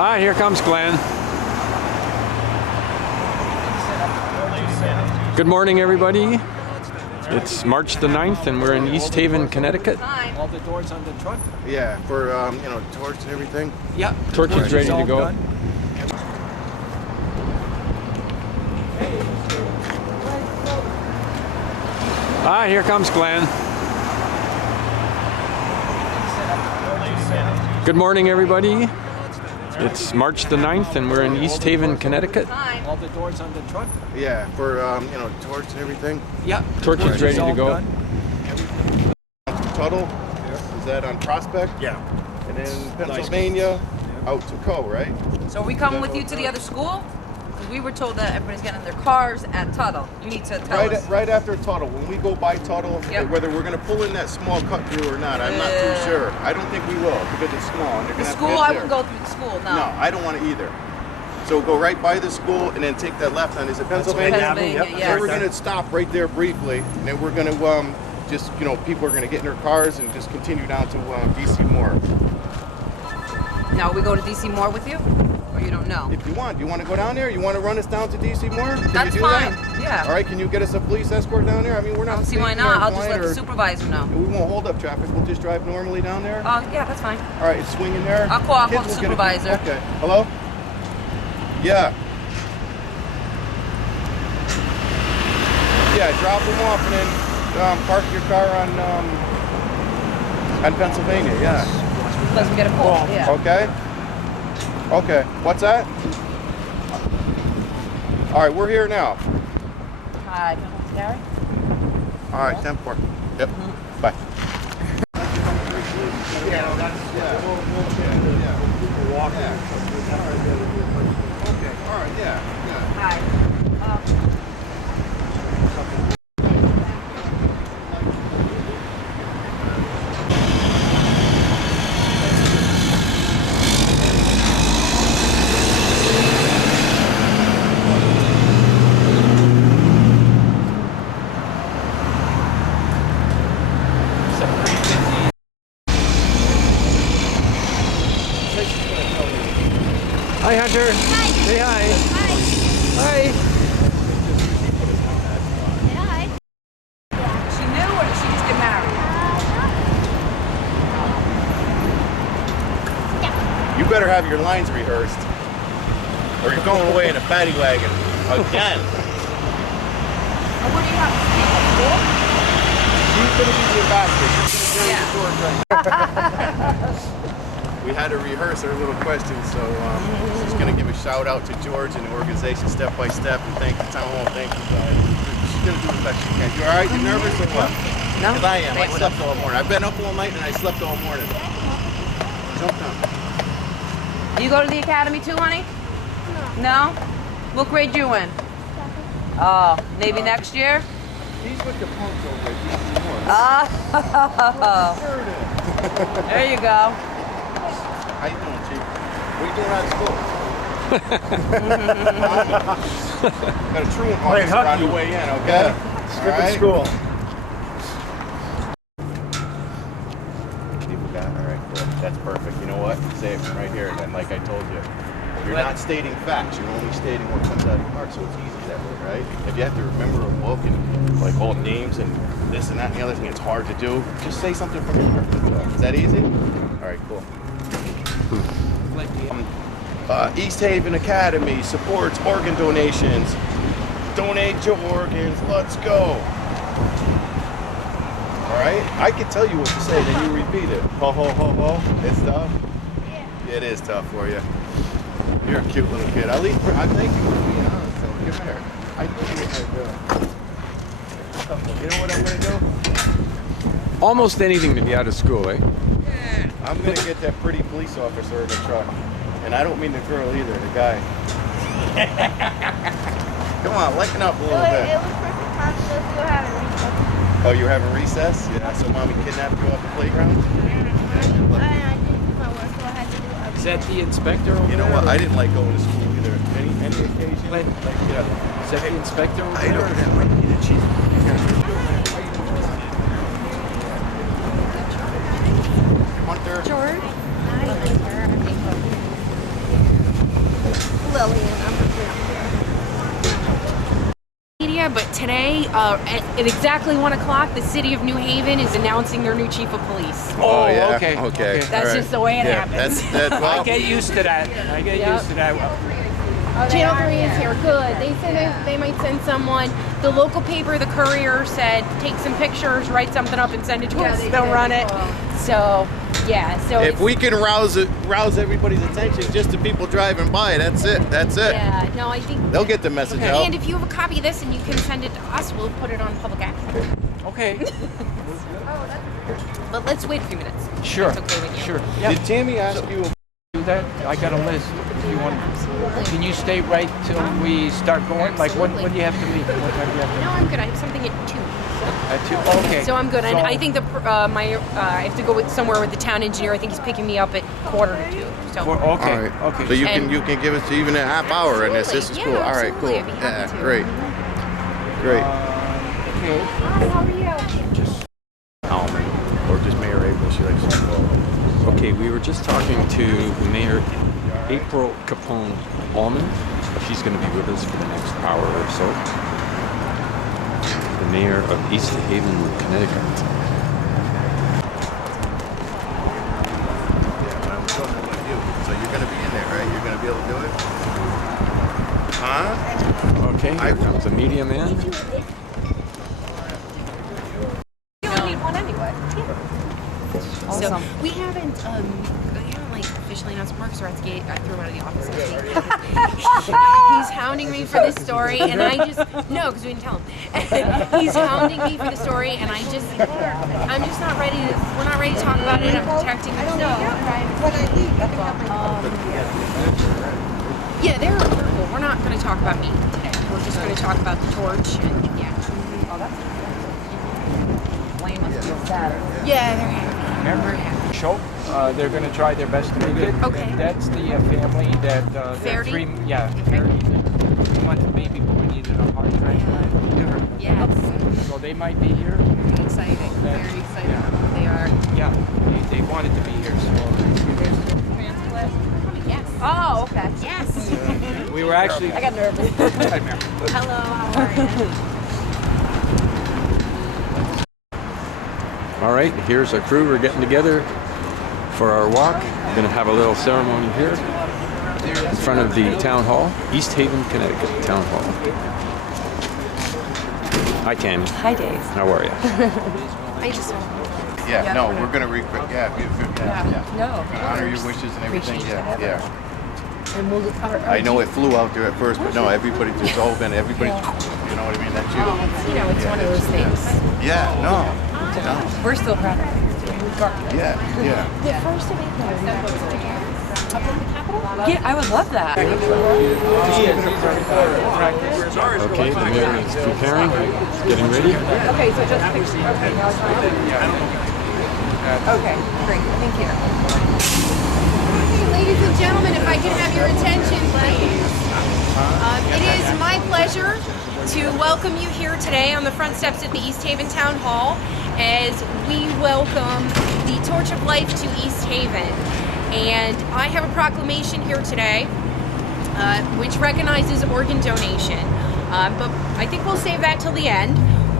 Ah, here comes Glenn. Good morning, everybody. It's March the 9th, and we're in East Haven, Connecticut. All the doors on the truck? Yeah, for, you know, torch and everything. Yeah. Torch is ready to go. Ah, here comes Glenn. Good morning, everybody. It's March the 9th, and we're in East Haven, Connecticut. All the doors on the truck? Yeah, for, you know, torch and everything. Yeah. Torch is ready to go. Tuttle, is that on Prospect? Yeah. And then Pennsylvania, out to Co, right? So are we coming with you to the other school? Because we were told that everybody's getting in their cars at Tuttle. You need to tell us. Right after Tuttle, when we go by Tuttle, Yep. whether we're going to pull in that small cut through or not, I'm not too sure. I don't think we will because it's small. And they're The gonna school, have to I get wouldn't there. go through the school, no. No, I don't want to either. So go right by the school and then take that left on, is it Pennsylvania? Pennsylvania, Yep. yes. So we're going to stop right there briefly, and then we're going to just, you know, people are going to get in their cars and just continue down to DC Moore. Now, we go to DC Moore with you? Or you don't know? If you want. Do you want to go down there? You want to run us down to DC Moore? Can That's you do fine, that? yeah. All right, can you get us a police escort down there? I mean, we're I not don't see why speeding not. or I'll just let the flying or- supervisor know. We won't hold up traffic. We'll just drive normally down there. Yeah, that's fine. All right, it's swinging there. I'll call Kids the will get a- supervisor. Okay. Hello? Yeah. Yeah, drop them off and then park your car on Pennsylvania. Yeah. Let's get a call, yeah. Okay. Okay. What's that? All right, we're here now. Hi, Gary? All right, 10-4. Yep. Bye. Okay. All right. Yeah. Hi. Hi, Hunter. Say hi. Hi. She knew, or did she just get married? You better have your lines rehearsed, or you're going away in a paddy wagon again. Or what do you have to speak at school? She's gonna be the ambassador. She's gonna Yeah. carry the torch right. We had to rehearse our little questions, so she's gonna give a shout out to George and the organization step by step, and thank the town hall, thank you guys. She's gonna do the best she can. You all right? You nervous or what? No. Because I am. I slept all morning. I've been up all night and I slept all morning. Jump down. You go to the academy too, honey? No. No? What grade you in? Oh, maybe next year? He's with the punks over at DC Moore. Oh. There you go. How you doing, Chief? What are you doing out of school? Got a truant officer on the way in, okay? Skipping school. People got it. All right, cool. That's perfect. You know what? Say it from right here again, like I told you. You're not stating facts. You're only stating what comes out of your heart, so it's easy that way, right? If you have to remember a book and like all names and this and that and the other thing, it's hard to do. Just say something from your heart. Is that easy? All right, cool. East Haven Academy supports organ donations. Donate your organs. Let's go. All right? I can tell you what to say, then you repeat it. Ho, ho, ho, ho. It's tough? Yeah. It is tough for you. You're a cute little kid. I thank you for being honest. So give here. I think you know what I'm going to do? Almost anything to be out of school, eh? I'm going to get that pretty police officer in the truck. And I don't mean the girl either, the guy. Come on, lighten up a little bit. It was perfect time because we were having recess. Oh, you were having recess? Yeah, so mommy kidnapped you off the playground? And I didn't do my work, so I had to do everything. Is that the inspector over You know there? what? I didn't like going to school either. Any occasion? Like, yeah. Is that the inspector over I there? know that might be the chief. Hunter. George? I like her. I think yet, but today, at exactly 1 o'clock, the city of New Haven is announcing their new chief of police. Oh, yeah. okay. Okay. That's All right. just the way it Yeah, happens. That's I well. get used to that. I get Yep. used to that. Channel 3 is here. Good. They said they might send someone. The local paper, the Courier, said take some pictures, write something up, and send it to us. They'll run it. So, yeah. So If we can rouse everybody's attention, just the people driving by, that's it. That's it. yeah, no, I think. They'll get the message out. And if you have a copy of this and you can send it to us, we'll put it on public access. Okay. But let's wait a few minutes. Sure. That's okay with you. Sure. Yeah. Did Tammy ask you? Do that. I got a list. Do you want? Can you stay right till we start going? Like when do you have to leave? What time do you have to No, I'm good. I have something at 2. leave? At 2. Okay. So I'm good. And So- I think I have to go somewhere with the town engineer. I think he's picking me up at 1:45. So. Okay. All right. Okay. So you And- can give us even a half hour in this. This is Absolutely. cool. Yeah, All right. Cool. absolutely. I'd be happy Yeah. to. Great. Great. Okay. Hi, how are you? Or just Mayor April. She likes to. Okay, we were just talking to Mayor April Capone Allman. She's going to be with us for the next hour or so. The mayor of East Haven, Connecticut. Yeah, I was talking about you. So you're gonna be in there, right? You're gonna be able to do it. Huh? Okay, here comes the media man. You only need one anyway. So we haven't like officially announced Mark Zaretsky. I threw him out of the office. He's hounding me for this story, and I just because we didn't tell him. He's hounding me for the story, and I'm just not ready to. We're not ready to talk about it. I'm protecting myself. Yeah, they're cool. We're not going to talk about me today. We're just going to talk about the torch and yeah. Yeah, they're happy. Remember, show. They're going to try their best to make it. Okay. And that's the family that. Verdi? Verdi. They want the baby boy needed a heart transplant. Yes. So they might be here. Very exciting. Very exciting. Yeah. They are. Yeah, they wanted to be here. So Yes. Oh, okay. Yes. we were actually. I got nervous. Hi, Mary. Hello, how are you? All right, here's our crew. We're getting together for our walk. We're going to have a little ceremony here in front of the town hall, East Haven, Connecticut Town Hall. Hi, Tammy. Hi, Dave. How are you? I just Yeah. No, we're gonna yeah. No. Honor your wishes and everything. Appreciate Yeah. that. Yeah. And we'll I know it flew out there at first, but no, everybody just all been everybody. You know what I mean? That's you. it's one of those things. Yeah. No. We're still proud of it. Yeah. Yeah. The 1st of April. Up at the Capitol? Yeah, I would love that. Okay, the mayor is preparing, getting ready. Okay, so just picture. Okay, great. Thank you. Ladies and gentlemen, if I can have your attention, please. It is my pleasure to welcome you here today on the front steps at the East Haven Town Hall as we welcome the Torch of Life to East Haven. And I have a proclamation here today which recognizes organ donation. But I think we'll save that till the end.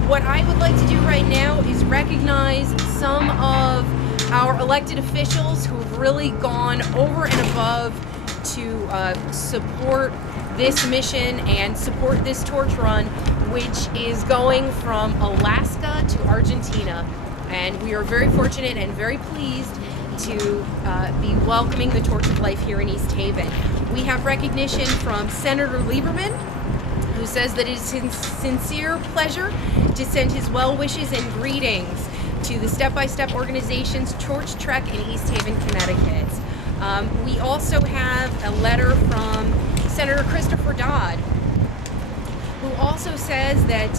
What I would like to do right now is recognize some of our elected officials who have really gone over and above to support this mission and support this torch run, which is going from Alaska to Argentina. And we are very fortunate and very pleased to be welcoming the Torch of Life here in East Haven. We have recognition from Senator Lieberman, who says that it is his sincere pleasure to send his well wishes and greetings to the Step by Step organization's Torch Trek in East Haven, Connecticut. We also have a letter from Senator Christopher Dodd, who also says that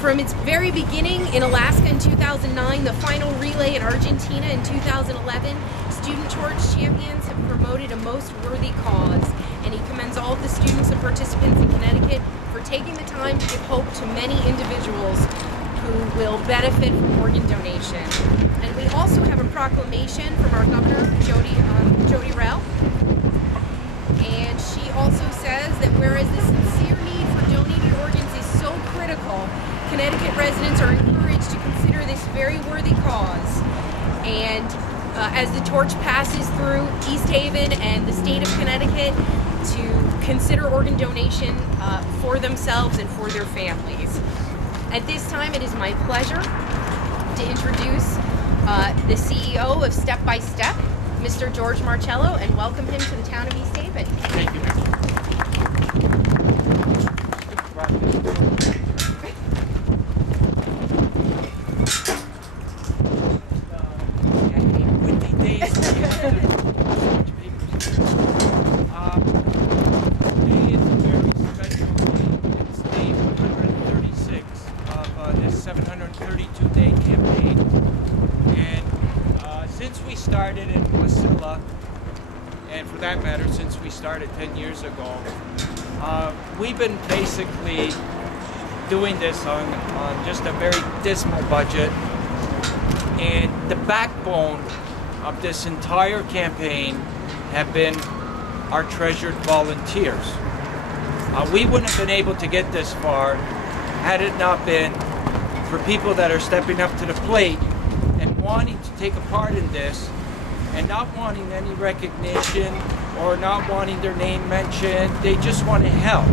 from its very beginning in Alaska in 2009, the final relay in Argentina in 2011, Student Torch champions have promoted a most worthy cause, and he commends all of the students and participants in Connecticut for taking the time to give hope to many individuals who will benefit from organ donation. And we also have a proclamation from our Governor, Jody Rell, and she also says that whereas the sincere need for donated organs is so Hall, Connecticut residents are encouraged to consider this very worthy cause. And as the torch passes through East Haven and the state of Connecticut, to consider organ donation for themselves and for their families. At this time, it is my pleasure to introduce the CEO of Step by Step, Mr. George Marcello, and welcome him to the town of East Haven. Thank you, ma'am. Started in Wasilla, and for that matter, since we started 10 years ago, we've been basically doing this on just a very dismal budget. And the backbone of this entire campaign have been our treasured volunteers. We wouldn't have been able to get this far had it not been for people that are stepping up to the plate and wanting to take a part in this, and not wanting any recognition or not wanting their name mentioned. They just want to help.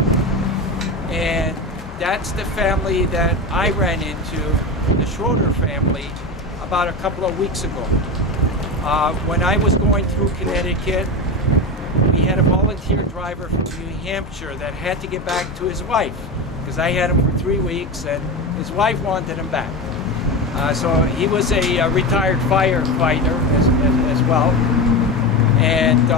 And that's the family that I ran into, the Schroeder family, about a couple of weeks ago. When I was going through Connecticut, we had a volunteer driver from New Hampshire that had to get back to his wife, because I had him for 3 weeks and his wife wanted him back. So he was a retired firefighter as well, and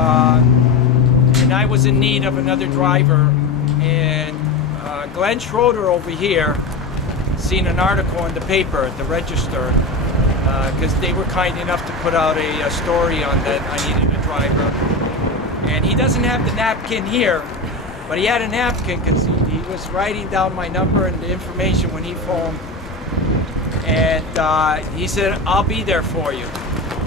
I was in need of another driver. And Glenn Schroeder over here seen an article in the paper at the Register, because they were kind enough to put out a story on that I needed a driver. And he doesn't have the napkin here, but he had a napkin because he was writing down my number and the information when he phoned. And he said, I'll be there for you,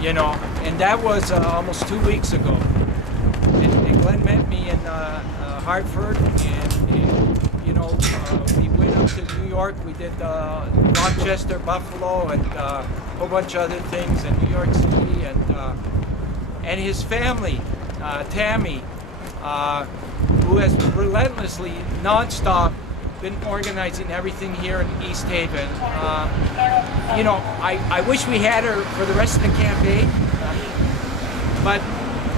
you know. And that was almost 2 weeks ago. And Glenn met me in Hartford, and you know, we went up to New York. We did Rochester, Buffalo, and a whole bunch of other things in New York City. And his family, Tammy, who has relentlessly, nonstop, been organizing everything here in East Haven. You know, I wish we had her for the rest of the campaign, but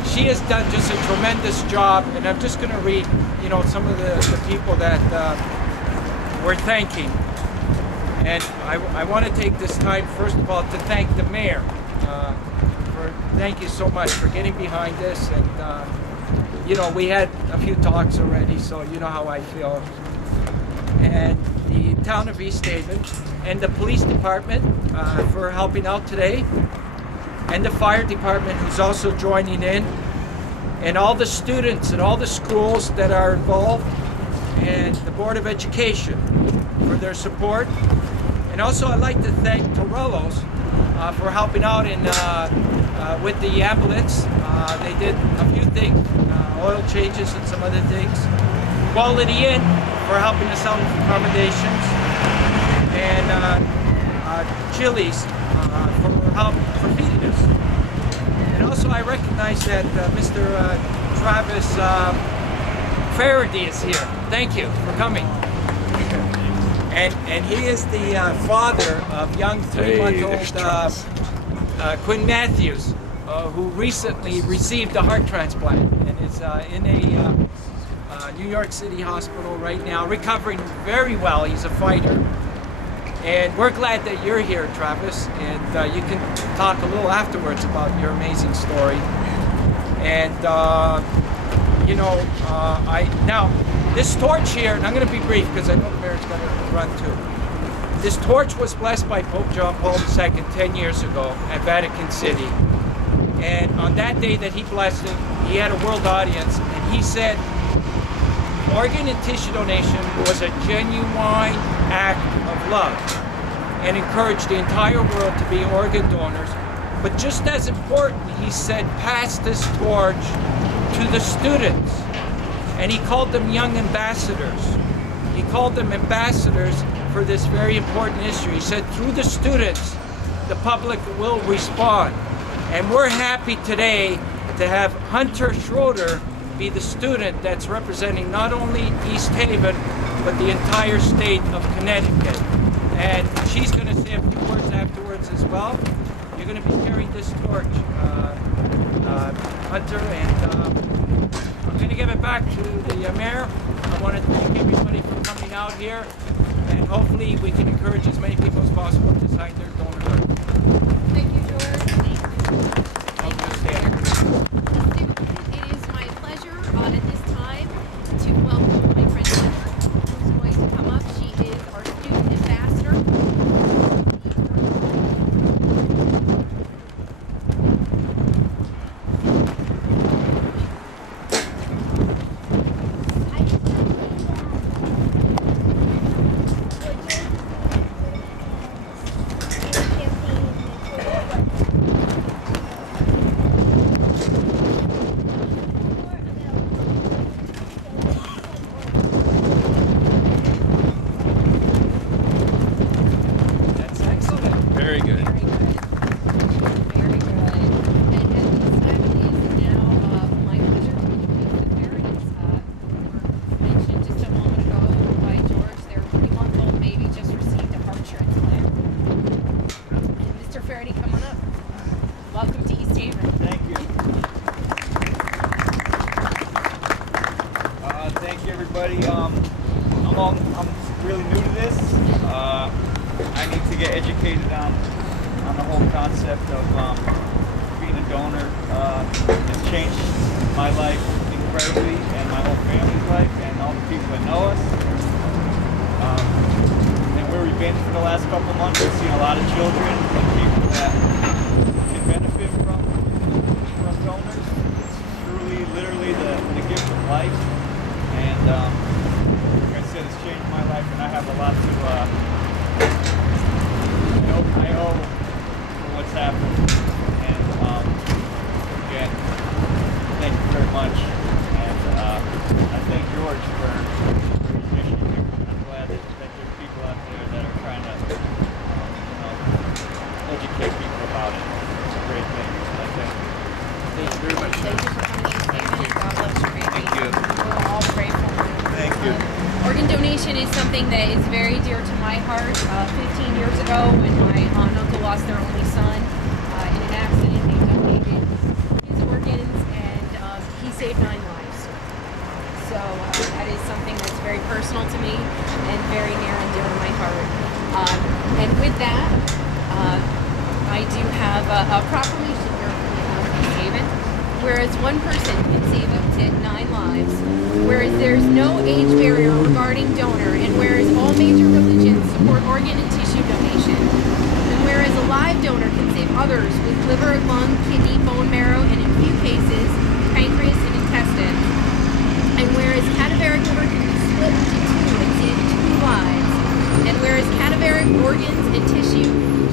she has done just a tremendous job. And I'm just going to read, you know, some of the people that we're thanking. And I want to take this time, first of all, to thank the mayor. Thank you so much for getting behind this. And you know, we had a few talks already, so you know how I feel. And the town of East Haven, and the police department for helping out today, and the fire department who's also joining in, and all the students and all the schools that are involved, and the Board of Education for their support. And also I'd like to thank Torello's for helping out in with the ambulance. They did a few things, oil changes and some other things. Quality Inn for helping us out with accommodations, and Chili's for feeding us. And also I recognize that Mr. Travis Faraday is here. Thank you for coming. And he is the father of young 3-month-old Quinn Matthews, who recently received a heart transplant and is in a New York City hospital right now, recovering very well. He's a fighter. And we're glad that you're here, Travis, and you can talk a little afterwards about your amazing story. And you know, now this torch here, and I'm going to be brief because I know the mayor's going to run too. This torch was blessed by Pope John Paul II 10 years ago at Vatican City. And on that day that he blessed it, he had a world audience, and he said organ and tissue donation was a genuine act of love, and encouraged the entire world to be organ donors. But just as important, he said, pass this torch to the students. And he called them young ambassadors. He called them ambassadors for this very important issue. He said, through the students, the public will respond. And we're happy today to have Hunter Schroeder be the student that's representing not only East Haven, but the entire state of Connecticut. And she's going to say a few words afterwards as well. You're going to be carrying this torch, Hunter, and I'm going to give it back to the mayor. I want to thank everybody for coming out here, and hopefully we can encourage as many people as possible to sign their donor card. Thank you, George. I'll just stand. It is my pleasure at this time to welcome my friend Heather, who's going to come up. She is our student ambassador. That's excellent. Very good. Very good. Very good. And at this time, it is now my pleasure to introduce the parents. Were mentioned just a moment ago by George. Their 3-month-old baby just received a heart transplant. And Mr. Faraday, come on up. Welcome to East Haven. Thank you. Thank you, everybody. I'm really new to this. I need to get educated on the whole concept of being a donor. It's changed my life incredibly, and my whole family's life, and all the people that know us. And where we've been for the last couple months, we've seen a lot of children and people that can benefit from donors. It's truly, literally the gift of life. And like I said, it's changed my life, and I have a lot to I owe for what's happened. And again, thank you very much. And I thank George for his mission here. I'm glad that there's people out there that are trying to educate people about it. It's a great thing. I think. Thank you very much. Thank you for coming to East Haven. God bless your baby. Thank you. We'll all pray for you. Thank you. Organ donation is something that is very dear to my heart. 15 years ago, when my aunt and uncle lost their only son in an accident, they donated his organs, and he saved 9 lives. So that is something that's very personal to me and very near and dear to my heart. And with that, I do have a proclamation here from the town of East Haven. Whereas one person can save up to 9 lives, whereas there's no age barrier regarding donor, and whereas all major religions support organ and tissue donation, and whereas a live donor can save others with liver, lung, kidney, bone marrow, and in few cases, pancreas and intestine, and whereas cadaveric liver can be split into 2 and save 2 lives, and whereas cadaveric organs and tissue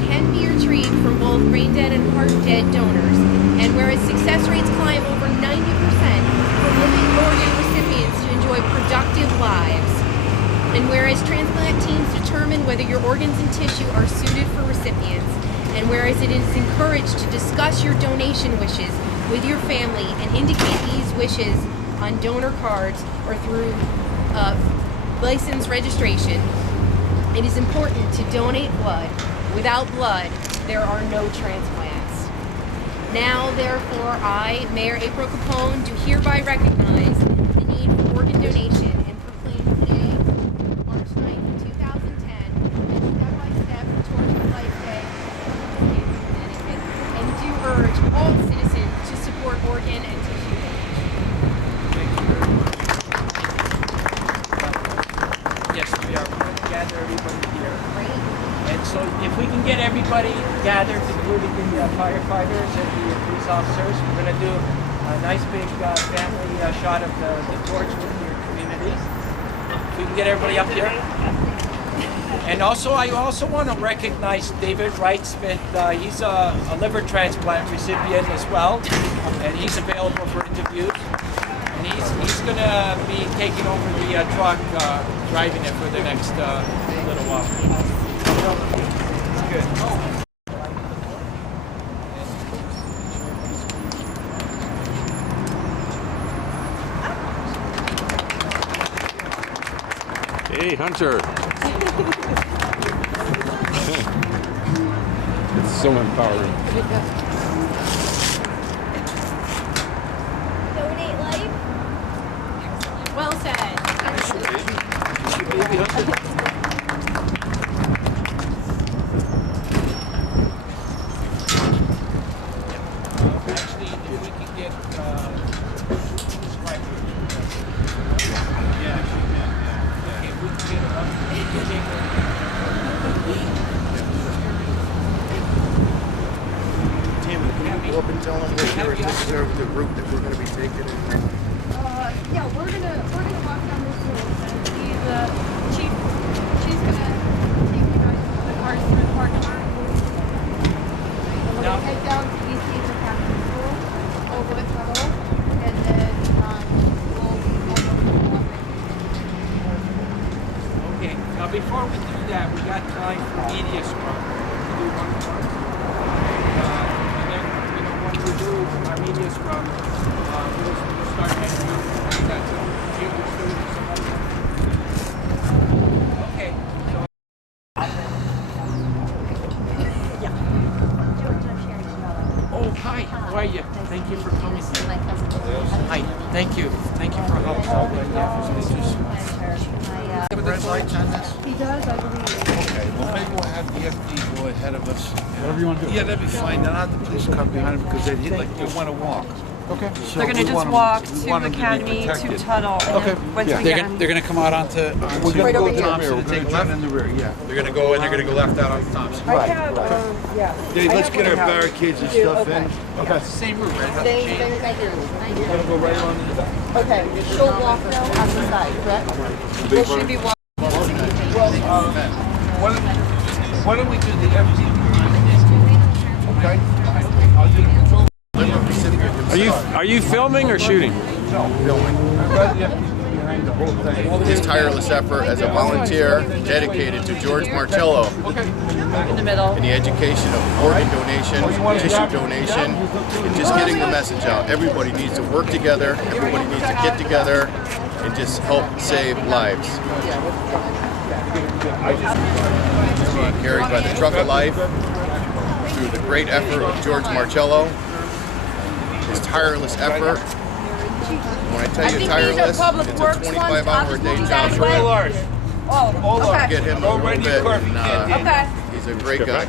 can be retrieved from both brain dead and heart dead donors, and whereas success rates climb over 90% for living organ recipients to enjoy productive lives, and whereas transplant teams determine whether your organs and tissue are suited for recipients, and whereas it is encouraged to discuss your donation wishes with your family and indicate these wishes on donor cards or through license registration, it is important to donate blood. Without blood, there are no transplants. Now, therefore, I, Mayor April Capone, do hereby recognize the need for organ donation and proclaim today, March 9th, 2010, as step-by-step Torch of Life Day in Connecticut, and do urge all citizens to support organ and tissue donation. Thank you very much. Yes, we are going to gather everybody here. Great. And so if we can get everybody gathered, including the firefighters and the police officers, we're going to do a nice big family shot of the torch with your community. If we can get everybody up here. And also, I also want to recognize David Wright-Smith. He's a liver transplant recipient as well, and he's available for interviews. And he's going to be taking over the truck, driving it for the next little while. Good. Hey, Hunter. It's so empowering. Donate life. Well said. Actually, if we can get this right here. Yeah, okay, we can get it up. Tim, can you go up and tell them that you're a picture of the route that we're going to be taking? Yeah, we're gonna walk down this road. He's she's gonna take you guys to the cars through the parking lot. We're gonna head down to East Haven Catholic School over the tunnel, and then we'll be heading over to the Okay, now before we do that, we got time for media scrum. To do one part. And then, you know, once we do our media scrum, we'll start heading out. That's all. Junior students. Okay, so oh, hi. How are you? Thank you for coming. Hi. Thank you. Thank you for helping. Red lights on this? He does, I believe. Okay, well maybe we'll have the FD go ahead of us. Whatever you want to do. Yeah, that'd be fine. Then I'll have the police come behind them because they want to walk. Okay. They're going to just walk to Academy to Tuttle. Okay. They're going to come out onto We're going to go to the Thompson rear. We're to going take to left. turn in the rear, yeah. They're going to go and they're going to go left out on Thompson. I have, yeah. Dave, let's get our barricades and stuff in. Okay. Same route, right? Same thing I do. We're going to go right along into that. Okay, she'll walk down on the side, correct? Will she be walking? Why don't we do the FD? Okay. I'll do the control. Are you filming or shooting? Filming. I'd rather the FD be behind the whole thing. His tireless effort as a volunteer dedicated to George Marcello In the middle. in the education of organ donation, tissue donation, and just getting the message out. Everybody needs to work together, everybody needs to get together and just help save lives. Just being carried by the truck of life through the great effort of George Marcello, his tireless effort. When I tell you tireless, it's a 25-hour-a-day job for him. Oh, okay. Get him a little bit, and Okay. he's a great guy.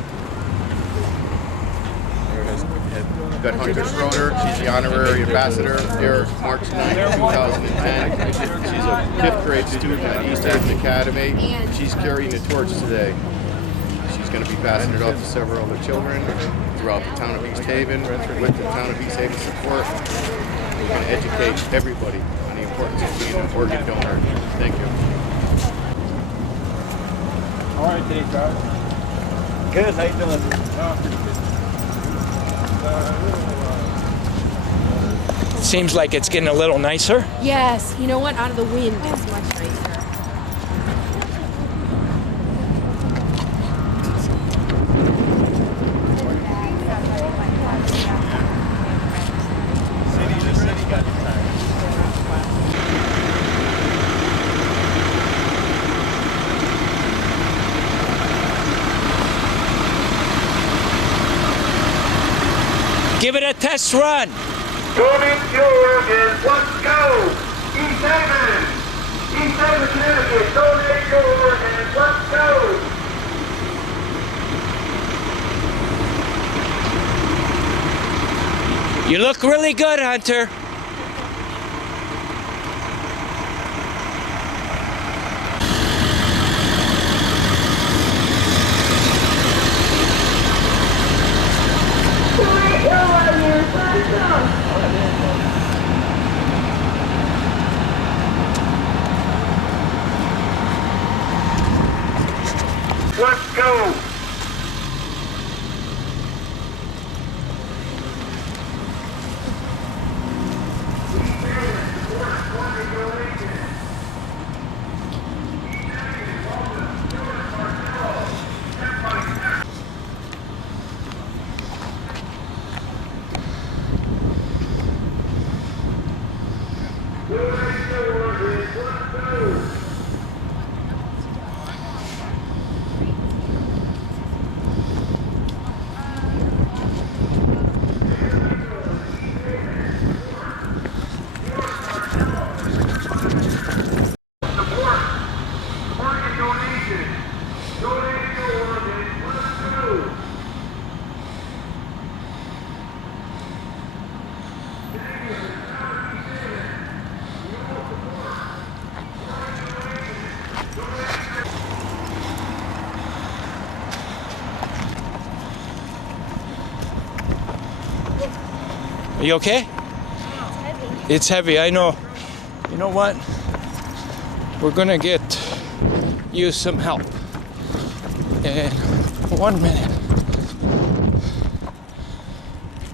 We've got Hunter Schroeder. She's the honorary ambassador here March 9, 2010. She's a 5th grade student at East Haven Academy. She's carrying the torch today. She's going to be passing it off to several other children throughout the town of East Haven. With the town of East Haven support, we're going to educate everybody on the importance of being an organ donor. Thank you. All right, Dave, guys. Good, how you doing? seems like it's getting a little nicer. Yes, you know what? Out of the wind, it's much nicer. Give it a test run. Donate your organs. Let's go. East Haven. East Haven, Connecticut. Donate your organs. Let's go. You look really good, Hunter. Donate your organs. Let's go. Let's go. Are you okay? It's heavy, I know. You know what? We're gonna get you some help. And 1 minute.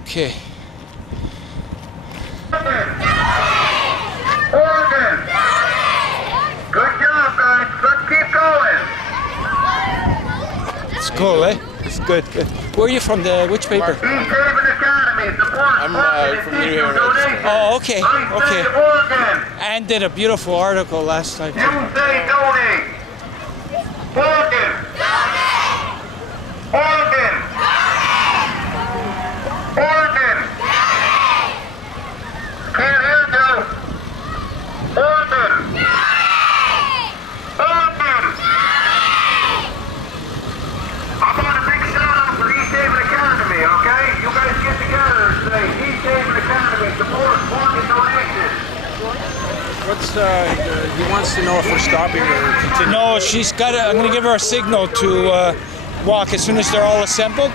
Okay. Oregon. Good job, guys. Let's keep going. It's cool, eh? It's good, good. Where are you from? Which paper? East Haven Academy. I'm from New Haven Register. Oh, okay, okay. Oregon. Ann did a beautiful article last time. You say donate. Oregon. Oregon. Oregon. Can't hear you. Oregon. Oregon. I want a big shout out for East Haven Academy, okay? You guys get together and say East Haven Academy support Oregon donations. What's he wants to know if we're stopping or continuing? No, she's got to, I'm going to give her a signal to walk as soon as they're all assembled.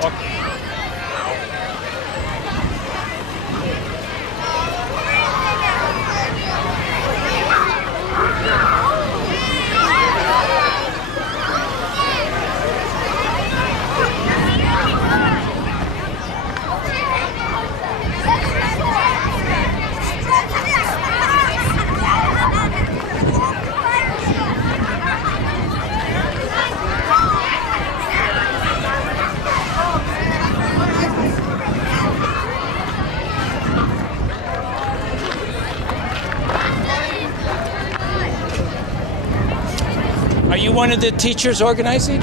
Are you one of the teachers organizing?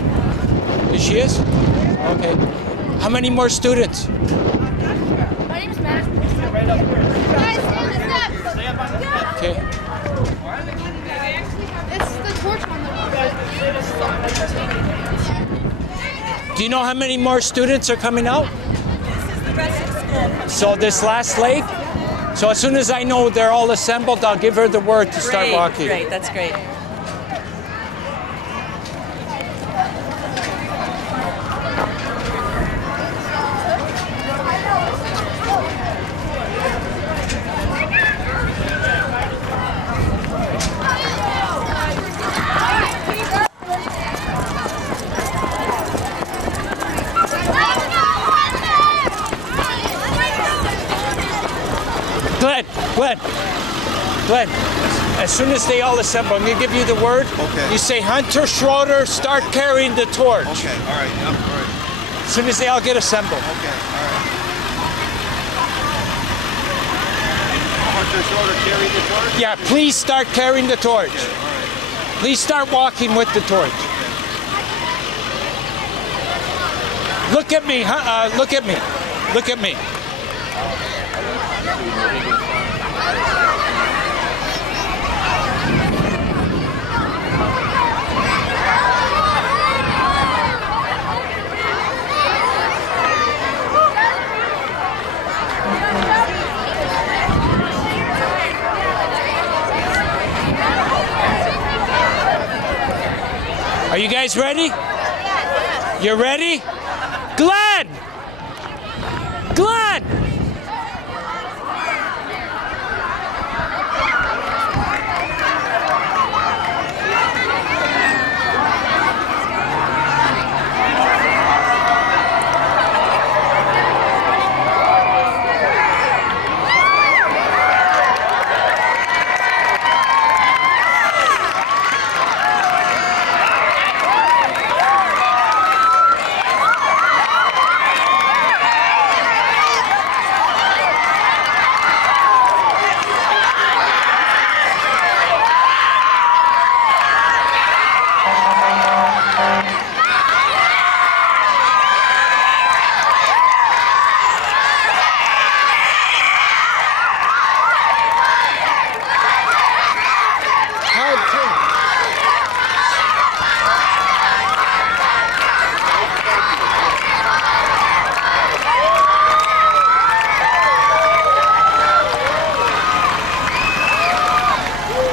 She is? Okay. How many more students? My name's Matt. Guys, stand up. Okay. It's the torch on the Do you know how many more students are coming out? So this last leg? So as soon as I know they're all assembled, I'll give her the word to start walking. Great, that's great. Glenn, as soon as they all assemble, I'm going to give you the word. Okay. You say, Hunter Schroeder, start carrying the torch. Okay, all right, yep, all right. As soon as they all get assembled. Okay, all right. Hunter Schroeder carrying the torch? Yeah, please start carrying the torch. Okay, all right. Please start walking with the torch. Look at me, look at me. Look at me. Are you guys ready? You ready? Glenn! Glenn!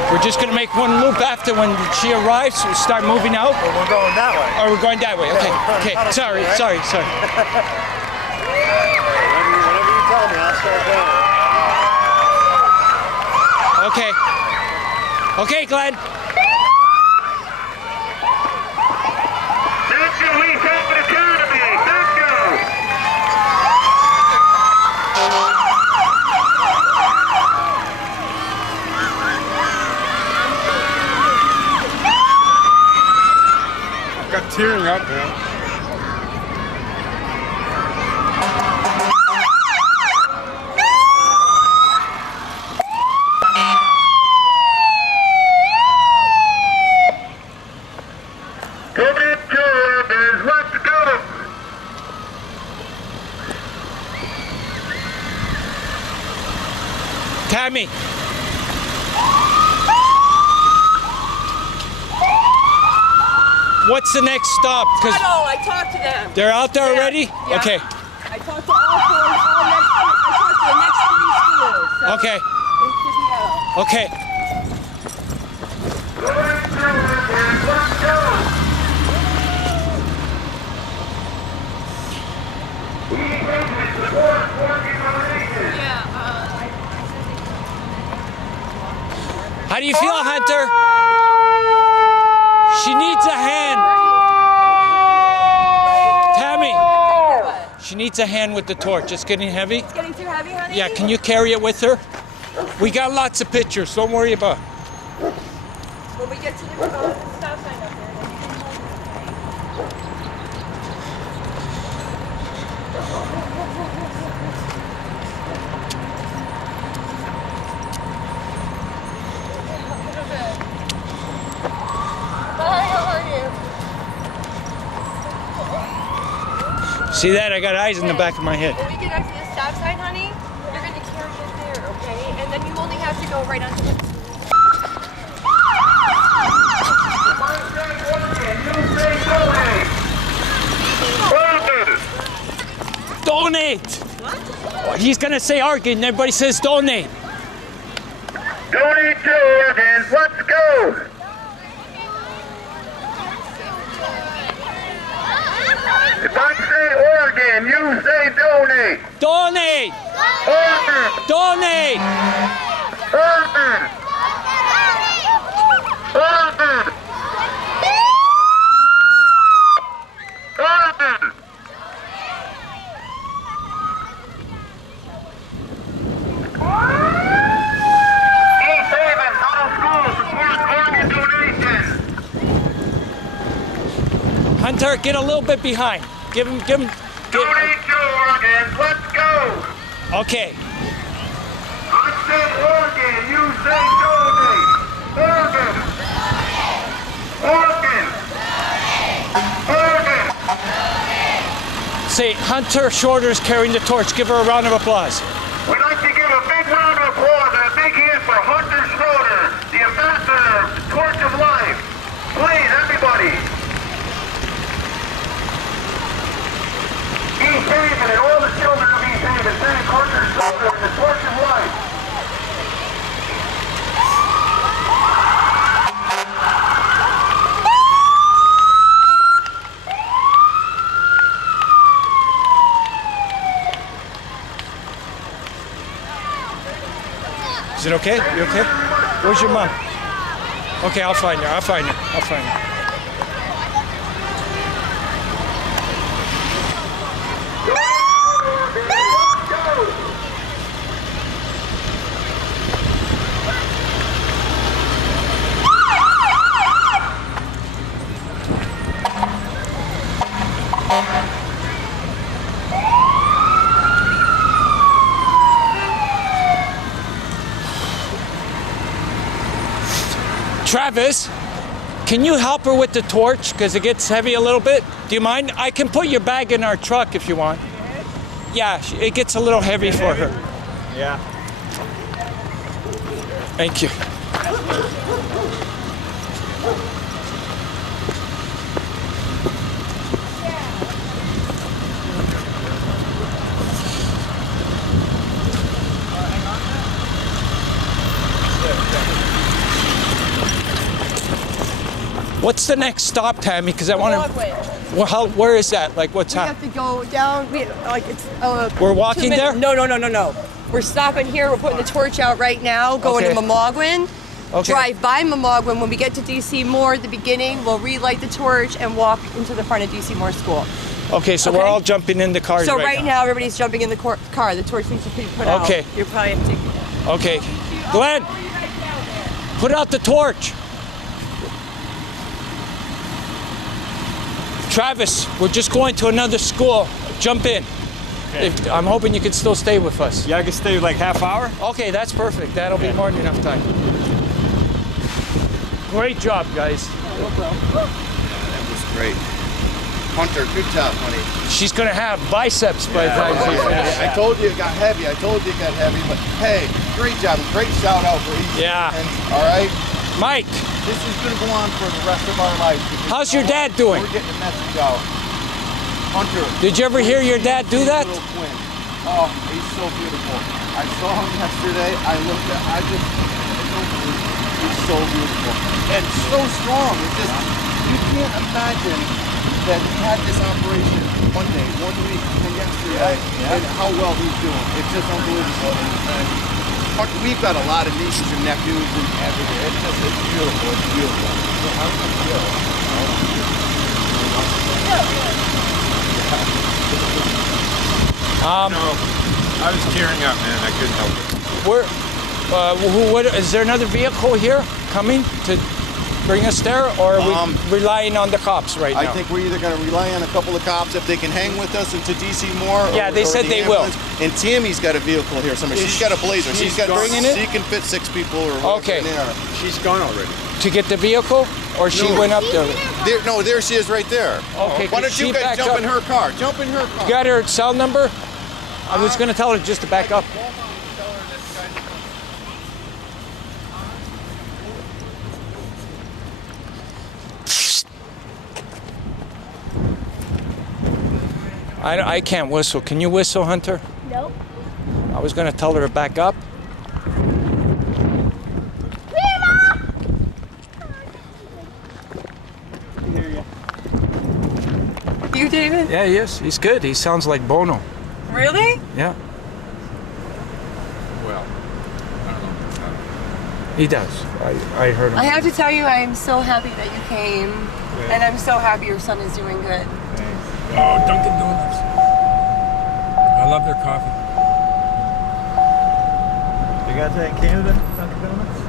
We're just going to make one loop after when she arrives. We'll start moving out. Well, we're going that way. Or we're going that way. Okay. Okay. Sorry. Whatever you tell me, I'll start going. Okay. Okay, Glenn. Thank you, East Haven Academy. Thank you. Got tearing up, man. Tammy. What's the next stop? I know, I talked to them. They're out there already? Yeah. Okay. I talked to all four, I talked to the next 3 schools. So Okay. it should be out. Okay. How do you feel, Hunter? She needs a hand. Tammy, she needs a hand with the torch. It's getting heavy. It's getting too heavy, honey? Yeah, can you carry it with her? We got lots of pictures. Don't worry about it. When we get to the stop sign up there, then you can hold See that? I got eyes in the back of my head. When we get up to the stop sign, honey, you're going to carry it there, okay? And then you only have to go right onto the... Donate! What? He's gonna say Oregon, everybody says donate. Donate to Oregon. Let's go. If I say Oregon, you say donate. Donate! Oregon. Donate! Oregon. Oregon. Oregon. East Haven Middle School supports Oregon donations. Hunter, get a little bit behind. Give him. Donate to Oregon. Let's go. Okay. I said Oregon. You say donate. Oregon. Oregon. Oregon. Say Hunter Shorter's carrying the torch. Give her a round of applause. We'd like to give a big round of applause and a big hand for Hunter Schroeder, the ambassador of Torch of Life. Please, everybody. East Haven and all the children of East Haven thank Hunter Schroeder and the Torch of Life. Is it okay? You okay? Where's your mom? Okay, I'll find her. I'll find her. Travis, can you help her with the torch? Because it gets heavy a little bit. Do you mind? I can put your bag in our truck if you want. Yeah, it gets a little heavy for her. Yeah. Thank you. What's the next stop, Tammy? Because I want to. Well, where is that? Like, what's We happening? have to go down. We're walking there? No. We're stopping here. We're putting the torch out right now, going Okay. to Memogwin. Okay. Drive by Memogwin. When we get to DC Moore at the beginning, we'll relight the torch and walk into the front of DC Moore School. Okay, so we're all jumping in the cars So right right now, everybody's jumping in the car. The torch needs to be put out. Okay. You're probably have to take it. Okay. Glenn, put out the torch. Travis, we're just going to another school. Jump in. If, I'm hoping you can still stay with us. Yeah, I can stay like half hour. Okay, that's perfect. That'll be more than enough time. Great job, guys. That was great. Hunter, good job, honey. She's gonna have biceps by the time she finishes. I told you it got heavy. I told you it got heavy. But hey, great job. Great shout out for each. Yeah. And, all right. Mike. This is gonna go on for the rest of our life. How's your dad doing? We're getting the message out. Hunter. Did you ever hear your dad do that? Little twin. Oh, he's so beautiful. I saw him yesterday. It's unbelievable. He's so beautiful and so strong. It's just, you can't imagine that he had this operation one day, 1 week, and yesterday, and how well he's doing. It's just unbelievable. And we've got a lot of nieces and nephews and everything. It's beautiful. It's beautiful. So how does it feel? I was tearing up, man. I couldn't help it. What, is there another vehicle here coming to bring us there, or are we relying on the cops right now? I think we're either going to rely on a couple of cops if they can hang with us into DC Moore. Yeah, they said they will. And Tammy's got a vehicle here somewhere. She's got a Blazer. She's got bringing it. She can fit 6 people or whatever. Okay. In there. She's gone already. To get the vehicle, or she went up there? There she is right there. Okay. Why don't you guys jump in her car? Jump in her car. You got her cell number? I was going to tell her just to back up. I can't whistle. Can you whistle, Hunter? Nope. I was going to tell her to back up. You, David? Yeah, he is. He's good. He sounds like Bono. Really? Yeah, Well, I don't know. he does. I heard him. I have to tell you, I am so happy that you came, and I'm so happy your son is doing good. Oh, Dunkin' Donuts. I love their coffee. You got that in Canada, Dunkin' Donuts?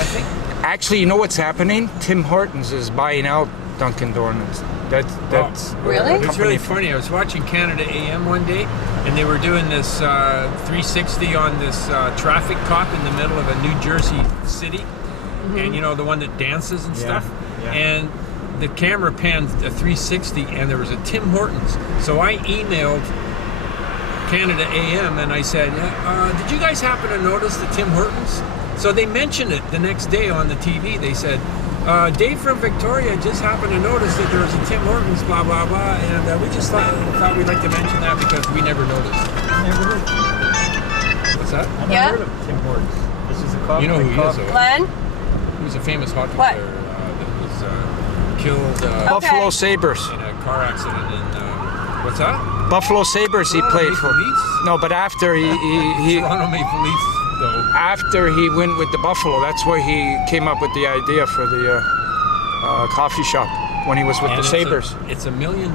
I think. Actually, you know what's happening? Tim Hortons is buying out Dunkin' Donuts. That's Really? It's really funny. I was watching Canada AM one day, and they were doing this 360 on this traffic cop in the middle of a New Jersey city, and you know, the one that dances and stuff. Yeah. And the camera panned a 360, and there was a Tim Hortons. So I emailed Canada AM and I said, did you guys happen to notice the Tim Hortons? So they mentioned it the next day on the TV. They said, Dave from Victoria just happened to notice that there was a Tim Hortons, blah, blah, blah, and we just thought we'd like to mention that because we never noticed. Never heard. What's that? I've Yeah? never heard of Tim Hortons. This is a coffee. You know who he is, though. Glenn? He was a famous hockey What? player that was killed Buffalo Sabres. in a car accident in, what's that? Buffalo Sabres he played for. Maple Leafs? No, but after he Toronto Maple Leafs, though. after he went with the Buffalo, that's where he came up with the idea for the coffee shop when he was with And the Sabres. It's $1 million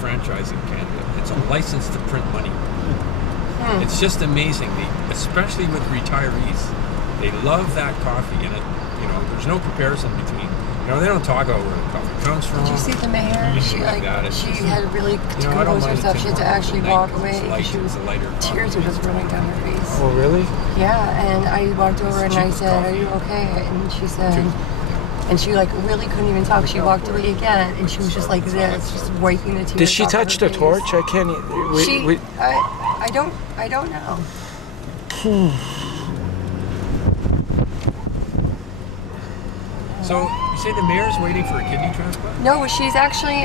franchise in Canada. It's a license to print money. It's just amazing, especially with retirees. They love that coffee, and there's no comparison between. They don't talk about where the coffee comes from. Did you see the mayor? anything like that. It's She just- had to really I don't compose mind herself. Tim She had to Hortons. actually It's walk light, away. it's light, She was it's a lighter tears were coffee. just running down her face. Oh, really? Yeah, and I walked over and I cheapest said, coffee. "Are you okay?" And she said, and she really couldn't even talk. She walked away again, and she was just like this, just wiping the tears. Did she off touch her the face. torch? I can't. I don't know. So you say the mayor's waiting for a kidney transplant? No, she's actually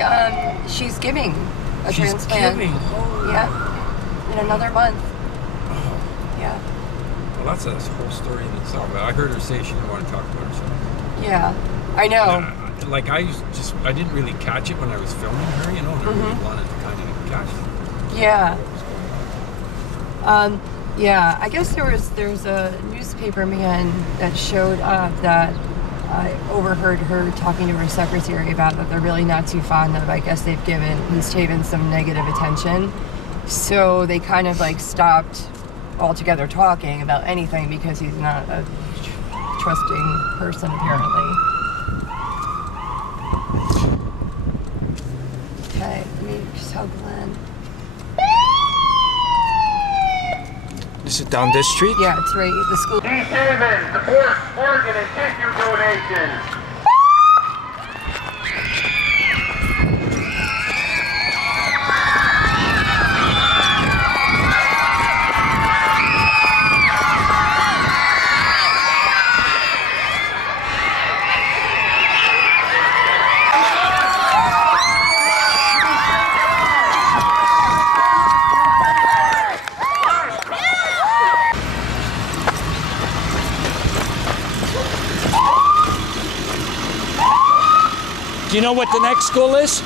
she's giving a She's transplant. giving. Oh. Yeah, in another month. Oh. Yeah. Well, that's a whole story in itself. I heard her say she didn't want to talk about herself. Yeah, I know. I didn't really catch it when I was filming her. And I really wanted to kind of catch it. Yeah. Yeah, I guess there's a newspaper man that showed up that I overheard her talking to her secretary about that they're really not too fond of. I guess they've given East Haven some negative attention. So they kind of like stopped altogether talking about anything because he's not a trusting person apparently. Okay, let me just tell Glenn. Is it down this street? Yeah, it's right at the school. East Haven, support organ and tissue donations. Do you know what the next school is?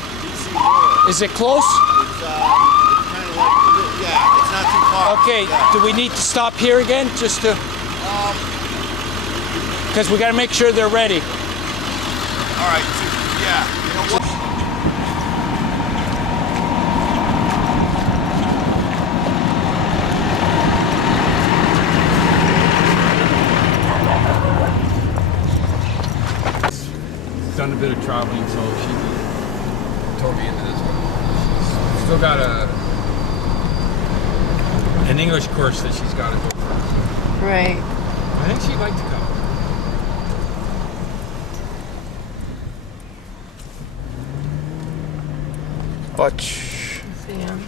Is it close? It's kind of like, yeah, it's not too far. Okay, Yeah. do we need to stop here again just to? Because we got to make sure they're ready. All right, so, yeah, you know what? Done a bit of traveling, so she told me into this one. Still got an English course that she's got to go through. Right. I think she'd like to come. Watch. See him.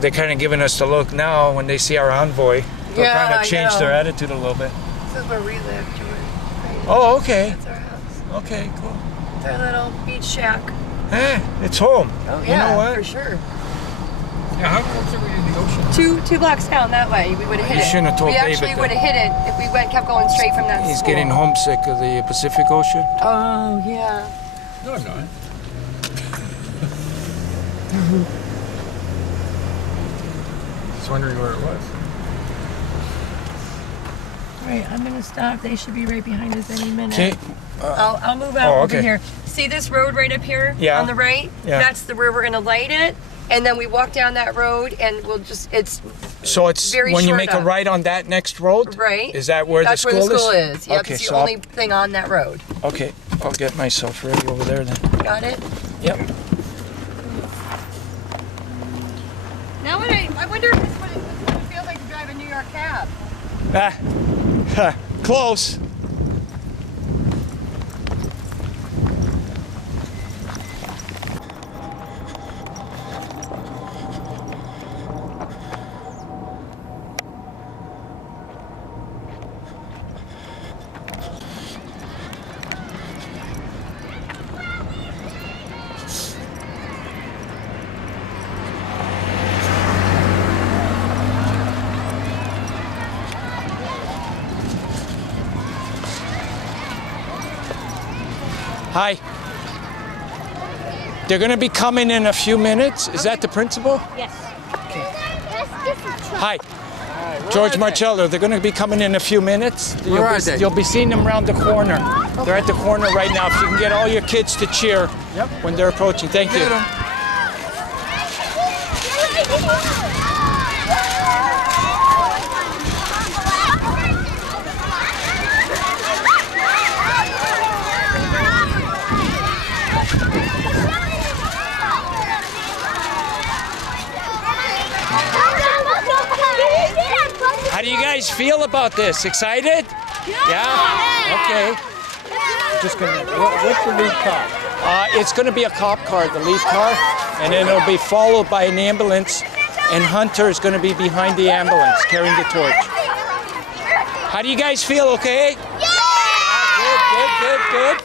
They're kind of giving us the look now when they see our envoy. They'll Yeah, kind I of change know. their attitude a little bit. This is where we live, George. Right. Oh, okay. That's our house. Okay, cool. It's our little beach shack. It's home. Oh You yeah, know what? for sure. Yeah, how close are we to the ocean? Two blocks down that way, we would have hit You it. shouldn't have told we David actually that. would have hit it if we kept going straight from that He's school. getting homesick of the Pacific Ocean. Oh yeah. No, I'm not. Just wondering where it was. All right, I'm gonna stop. They should be right behind us any minute. Okay. I'll move out okay. over here. See this road right up here? Yeah. On the right? Yeah. That's where we're gonna light it. And then we walk down that road and we'll just, it's So it's very when you short make a up. right on that next road? Right. Is that where That's the school is? where the school is. Yep, Okay, it's the so only thing on that road. okay, I'll get myself ready over there then. Got it? Yep. Now I wonder if it's what it feels like to drive a New York cab. Close. Hi. They're going to be coming in a few minutes. Is that the principal? Yes. Hi. George Marcello. They're going to be coming in a few minutes. You'll be seeing them around the corner. They're at the corner right now. If you can get all your kids to cheer when they're approaching. Thank you. How do you guys feel about this? Excited? Yeah? Okay. Just gonna, what's the lead car? It's going to be a cop car, the lead car, and then it'll be followed by an ambulance, and Hunter is going to be behind the ambulance carrying the torch. How do you guys feel, okay? Yeah! Good.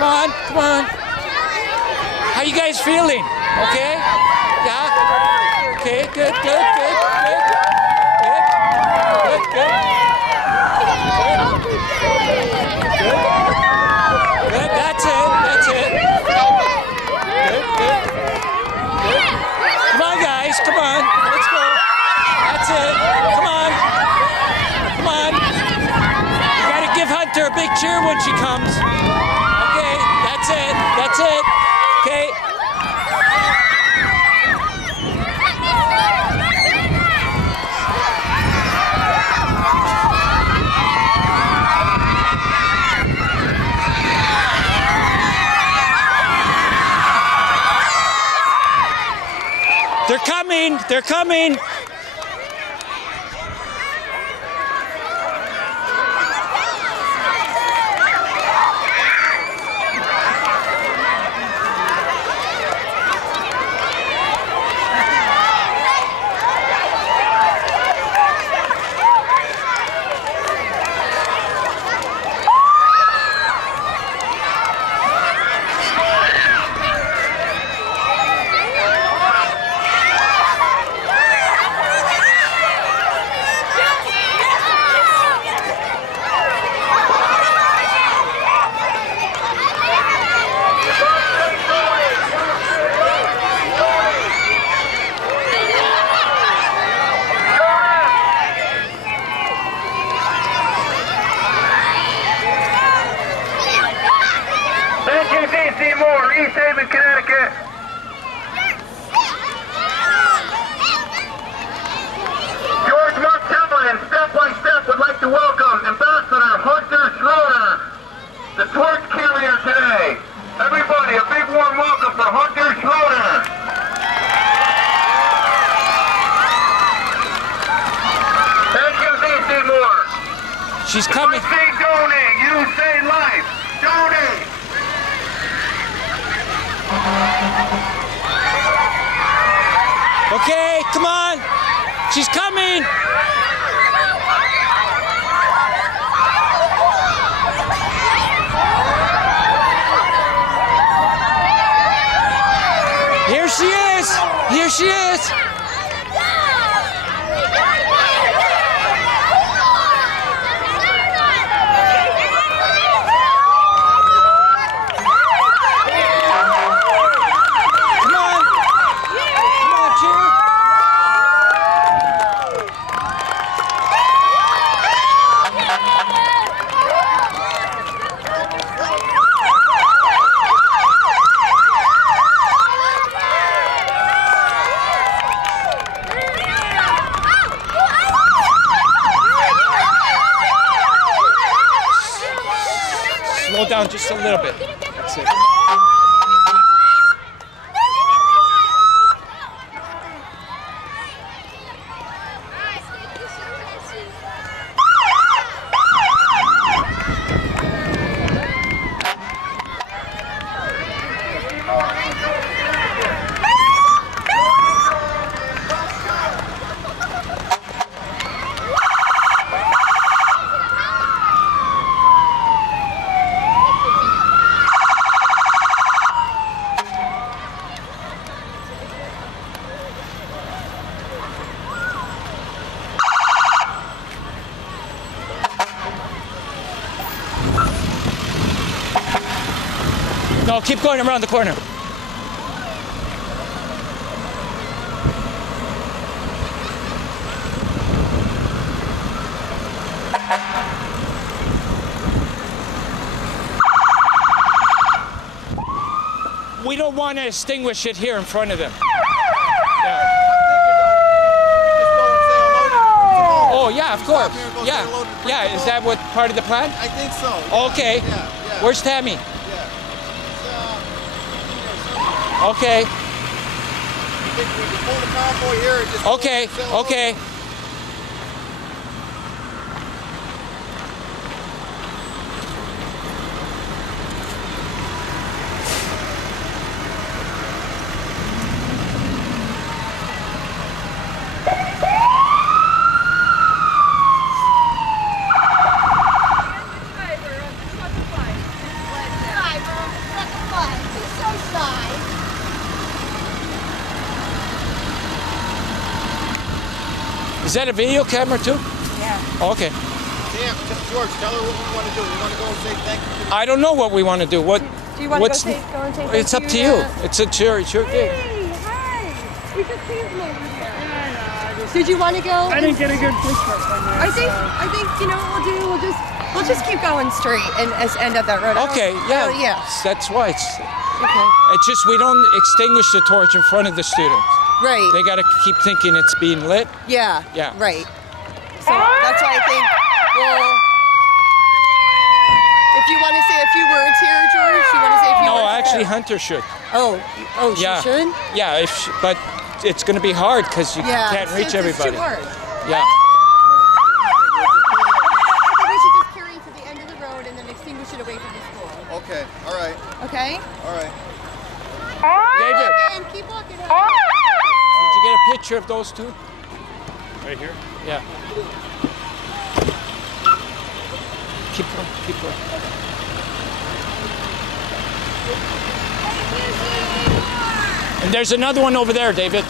Come on. How you guys feeling? Okay? Yeah? Okay, good, good, good, good. Good, good, good. Good. Good, that's it, that's it. Good, good. Good. Come on, guys, come on. Let's go. That's it. Come on. Come on. You gotta give Hunter a big cheer when she comes. Okay, that's it. That's it. Okay. They're coming. They're coming. East Haven, Connecticut. George Marcello, step by step, would like to welcome Ambassador Hunter Schroeder, the torch carrier today. Everybody, a big warm welcome for Hunter Schroeder. Thank you, D.C. Moore. She's coming. I say donate, you say life. Donate. Okay, come on. She's coming. Here she is. Here she is. Slow down just a little bit. That's it. No, keep going around the corner. We don't want to extinguish it here in front of them. Yeah. Oh, yeah, of course. Yeah, yeah. Is that what part of the plan? I think so. Okay. Yeah. Where's Tammy? Okay. Okay, okay. Is that a video camera too? Yeah. Okay. Sam, just George, tell her what we want to do. We want to go and say thank you. I don't know what we want to do. What? Do you want what's, to go and say thank it's up to you. It's a sure gig. Hey, hi. We just came from over here. Did you want to go? I didn't get a good picture from there. I think you know what we'll do. We'll just keep going straight and end up that road. Okay, yeah. Yeah. That's why it's. Okay. It's just we don't extinguish the torch in front of the students. Right. They got to keep thinking it's being lit. Yeah. Yeah. Right. So that's why I think. Well, if you want to say a few words here, George, you want to say a few words? No, actually, Hunter should. Oh, she Yeah. should? Yeah, but it's going to be hard because you can't reach everybody. It's too hard. Yeah. I think we should just carry it to the end of the road and then extinguish it away from the school. Okay, all right. Okay? All right. David, And keep walking. did you get a picture of those two? Right here? Yeah. Keep going, keep going. And there's another one over there, David.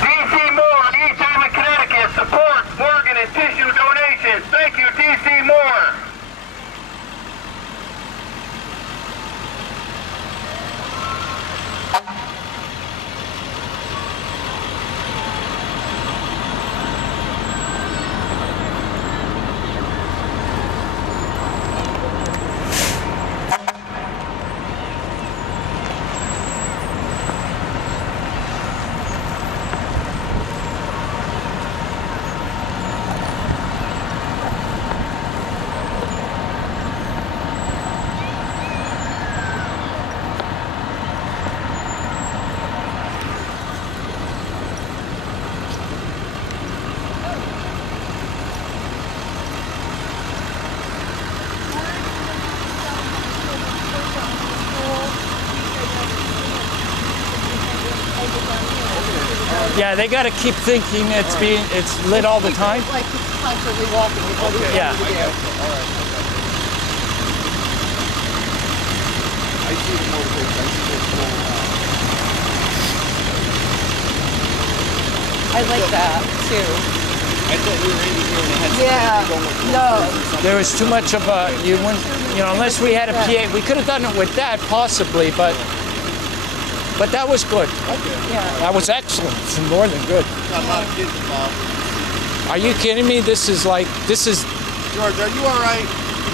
DC Moore, East Haven, Connecticut, supports organ and tissue donations. Thank you, DC Moore. Yeah, they got to keep thinking it's lit all the time. Like constantly walking. Yeah. I see the motivation. I see what's going on. I like that too. I thought we were in here and they had Yeah. No. There was too much of a unless we had a PA, we could have done it with that possibly, but that was good. Yeah. That was excellent. It's more than good. Got a lot of kids involved. Are you kidding me? This is. George, are you all right?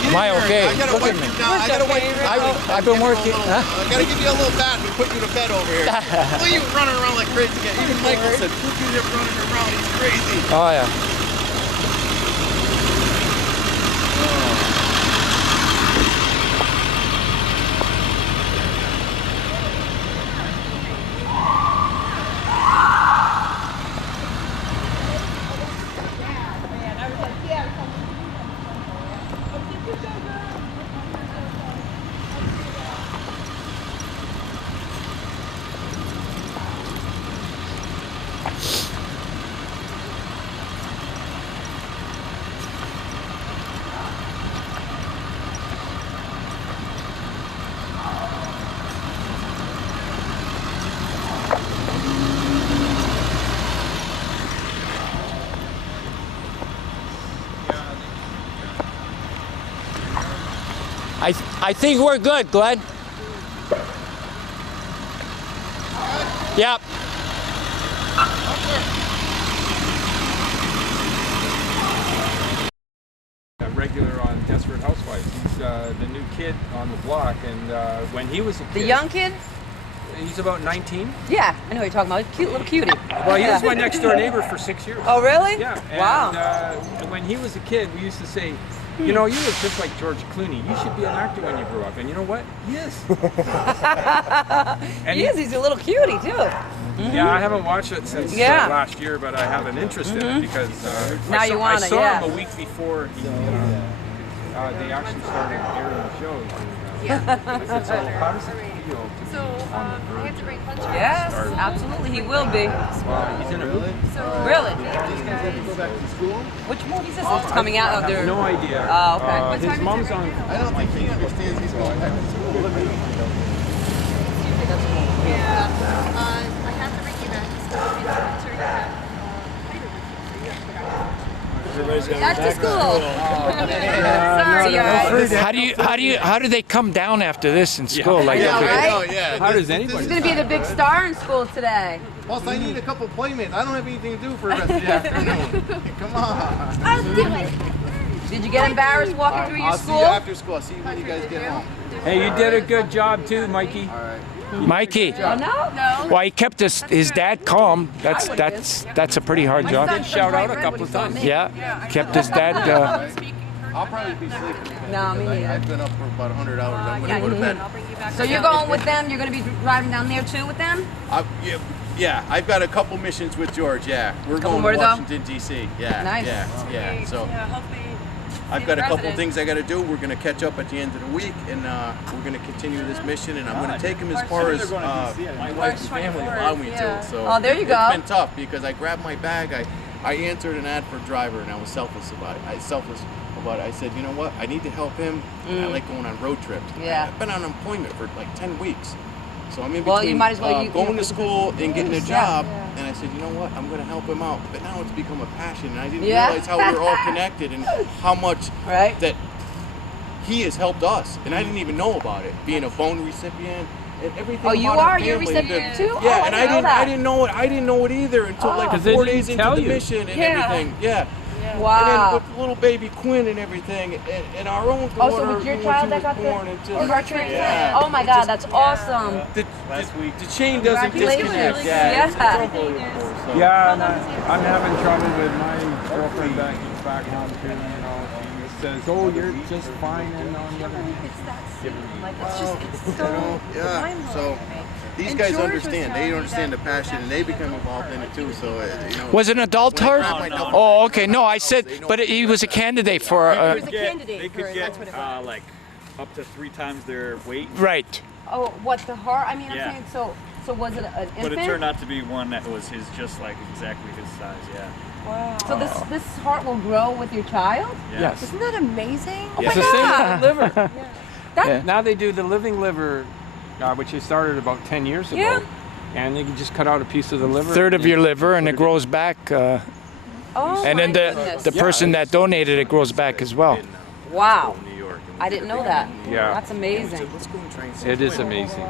Am I okay? I gotta Look wipe at me. you down. I gotta wipe you down. I've been working. I gotta give you a little bath and put you to bed over here. Look at you running around like crazy. Even Michael said, look at you running around. It's crazy. Oh yeah. I think we're good, Glenn. Yep. A regular on Desperate Housewives. He's the new kid on the block, and when he was a kid... The young kid? He's about 19. Yeah, I know what you're talking about. Cute little cutie. Well, he was my next door neighbor for 6 years. Oh, really? Yeah. And, Wow. when he was a kid, we used to say, you know, you look just like George Clooney. You should be an actor when you grow up. And you know what? He is. He is. He's a little cutie, too. Mm-hmm. Yeah, I haven't watched it since last year, but I have an interest in it because Now you want I it, saw yeah. him a week before they actually started airing the shows. And, Yeah. I said, so how does it feel to So, be on the I verge have to bring punch Yes, absolutely. He will be. Wow, he's in a movie? So, Really? yeah, back to school. Which movie is this? It's coming out of their... No idea. Oh, okay. His mom's on. I don't think he understands he's going back to school. Yeah. I have to bring you back. Back to school. Sorry, guys. How do they come down after this in school? Like, Yeah. How does anybody? He's gonna be the big star in school today. Plus, I need a couple playmates. I don't have anything to do for the rest of the afternoon. Come on. Did you get embarrassed walking through your I'll school? see you after school. I'll see you when you guys get home. Hey, you did a good job too, Mikey. All right. Mikey. Oh, no. Well, he kept his dad calm. That's a pretty hard My job. son shout out a couple of times. Yeah, kept his dad. I'll probably be sleeping. No, me neither. I've been up for about 100 hours. I'm going to go to bed. So you're going with them? You're going to be driving down there too with them? Yeah, I've got a couple missions with George. Yeah, we're going more to to go? Washington D.C. Yeah, Nice. yeah. So I've got a couple things I got to do. We're going to catch up at the end of the week, and we're going to continue this mission. And I'm going to take him as far as my wife's family allow me to. So Oh, there you go. It's been tough because I grabbed my bag. I answered an ad for a driver, and I was selfless about it. I said, you know what? I need to help him. And I like going on road trips. Yeah. I've been on unemployment for like 10 weeks. So I'm in Well, between you might as well going to school and getting a job, Yeah. and I said, you know what, I'm going to help him out. But now it's become a passion, and I didn't Yeah. realize how we were all connected and how much that he has helped us, and I didn't even know about it. Being a phone recipient and everything. Oh, you about our are? You're a family. recipient too? Yeah, Oh, and I didn't know that. I didn't know it. I didn't know it either until like 'Cause they 4 didn't days into tell the you. mission and Yeah. everything. Yeah. Wow. And then with little baby Quinn and everything, and our own daughter. Oh, so with your when child she that was got born, the and just- cartridge? Yeah. Oh my God, that's awesome. The chain doesn't disconnect. Yeah. It's unbelievable. So. Yeah, and I'm having trouble with my girlfriend back home too. You know, she says, "Oh, you're just fine," and on the other hand, Yeah. So these guys understand. They understand the passion, and they become involved in it too. So you know. Was an adult when I hurt? grab my double- Oh, okay. No, I said, but he was a candidate for. They could get like up to 3 times their weight. Right. Oh, what, the heart? I mean, I'm Yeah. saying, so was it an infant? But it turned out to be one that was just like exactly his size. Yeah. Wow. So this heart will grow with your child? Yeah. Yes. Isn't that amazing? Oh It's my the same God. with the liver. That- Now they do the living liver, which they started about 10 years ago. Yeah. And you can just cut out a piece of the liver. Third of your liver, and it grows back. Oh, And then my goodness. the person that donated it grows back as well. Wow. New York. I didn't know that. Yeah. That's amazing. Let's go and train. It is amazing.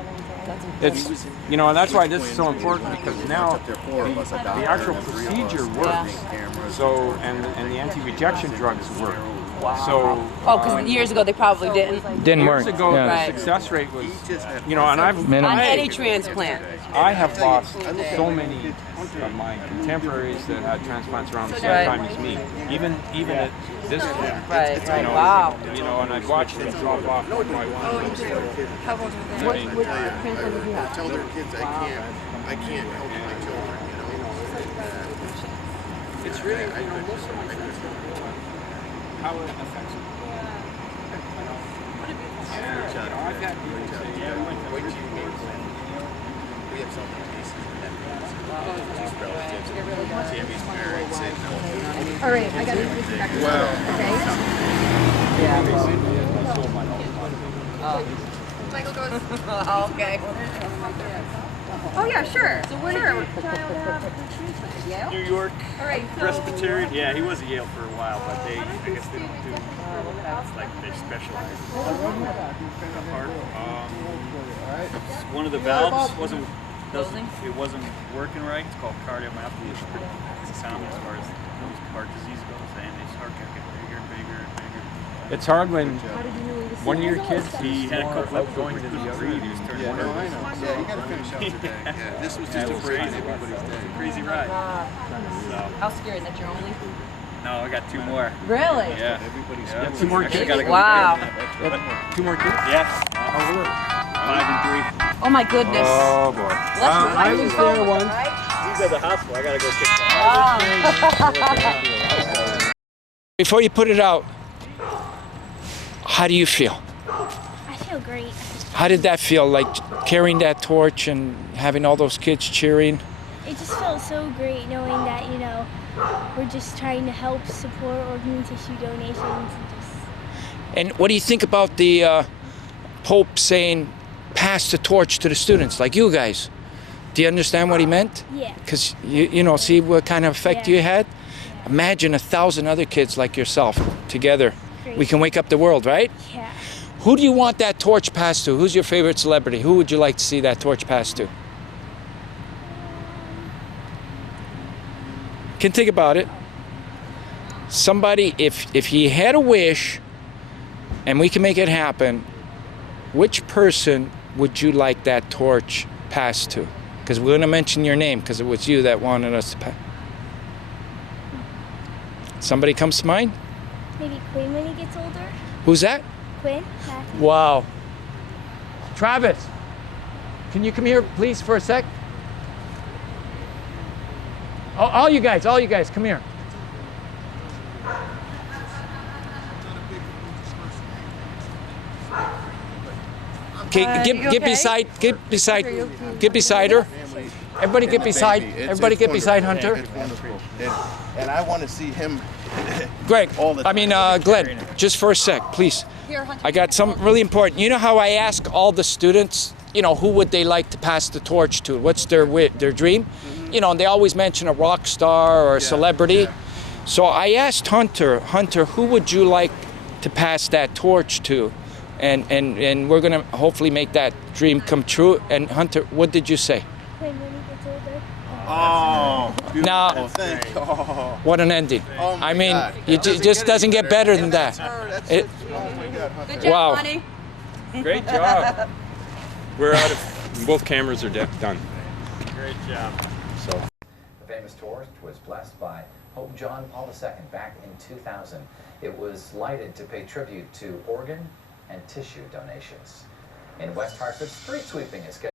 That's It's, you know, and that's why this is so important, because now There are 4 of us, a doctor, the actual and 3 of us. procedure Yeah. works. So, and the anti-rejection drugs work. Wow. So, Oh, because years ago they probably didn't. Didn't years work. ago, yeah. the Right. success rate was, you know, and I've Minimum. On any transplant. I have lost so many of my contemporaries that had transplants around the same time as me. Even at this point. Right, You right. know, Wow. You know, and I'd watch them drop off one by one. How old are they? What transplant did you have? Tell their kids I can't help my children. You know. It's really, you know, most of my friends don't realize how it affects them. And, you know, I've had people say, yeah, we went to Wait till you meet Quinn. We have so many nieces and nephews. These relatives. Tammy's married. Sid knows. All right, I got to take you back to Well, Michael goes. Okay. Oh yeah, sure. So where did your child have the transplant? Yale? New York All right, so Presbyterian. Yeah, he was at Yale for a while, but I guess they don't do. It's like they specialize. One of the valves wasn't working right. It's called cardiomyopathy. It's a sound as far as heart disease goes, and his heart kept getting bigger and bigger and bigger. It's hard when one of your kids He had a couple of going to the other. He was turning Yeah, one no, of I those. know. Yeah, you got to finish out today. Yeah, this was just a break in everybody's day. Crazy ride. So, How scary that you're only? no, I got 2 more. Really? Yeah. Everybody's Yeah. 2 more Actually kids? gotta go Wow. get them. 2 more kids? Yeah. How old? 5 and 3. Oh my goodness. Oh boy. I was there once. He's at the hospital. I gotta go kick that. Before you put it out, how do you feel? I feel great. How did that feel, like carrying that torch and having all those kids cheering? It just felt so great knowing that, we're just trying to help support organ tissue donations and just. And what do you think about the Pope saying, pass the torch to the students, like you guys? Do you understand what he meant? Yeah. Because, you know, see what kind of effect you had? Yeah. Imagine 1,000 other kids like yourself together. Great. We can wake up the world, right? Yeah. Who do you want that torch passed to? Who's your favorite celebrity? Who would you like to see that torch passed to? Can think about it. Somebody, if he had a wish and we can make it happen, which person would you like that torch passed to? Because we're going to mention your name because it was you that wanted us to pass. Somebody comes to mind? Maybe Quinn when he gets older. Who's that? Quinn. Wow. Travis, can you come here please for a sec? All you guys, come here. Okay, get beside her. Everybody get beside Hunter. It's wonderful. And I want to see him. Greg, Glenn, just for a sec, please. I got something really important. You know how I ask all the students, you know, who would they like to pass the torch to? What's their dream? Mm-hmm. You know, and they always mention a rock star or a celebrity. Yeah. So I asked Hunter, who would you like to pass that torch to? And we're gonna hopefully make that dream come true. And Hunter, what did you say? When he gets older. Oh, beautiful. Now, what an ending. Oh my God. It just doesn't get better than that. Oh my God, Hunter. Good job, honey. Great job. We're out of, both cameras are done. Great job. So. The famous torch was blessed by Pope John Paul II back in 2000. It was lighted to pay tribute to organ and tissue donations. In West Hartford, street sweeping is scheduled.